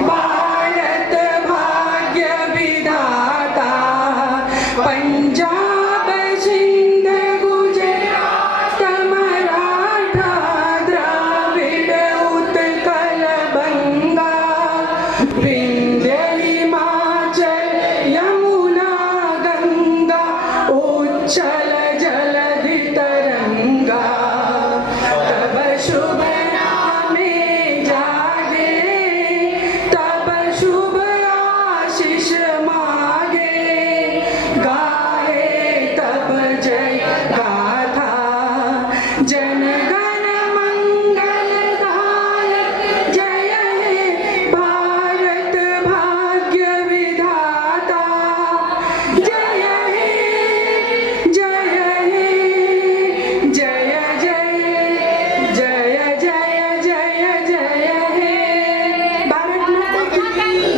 भारत भाग्य विधाता पंजाब सिंध गुजरात मराठा द्राविड उत्कल बंगा विंध्य हिमाचल यमुना गंगा उच्छल जलधि तरंगा तब शुभ नामे जागे तब शुभ आशीष मागे गाए तब जय गाथा जनगण मंगलदायक जय हे भारत भाग्य विधाता जय हे जय हे जय जय जय जय जय जय हे भारत माता की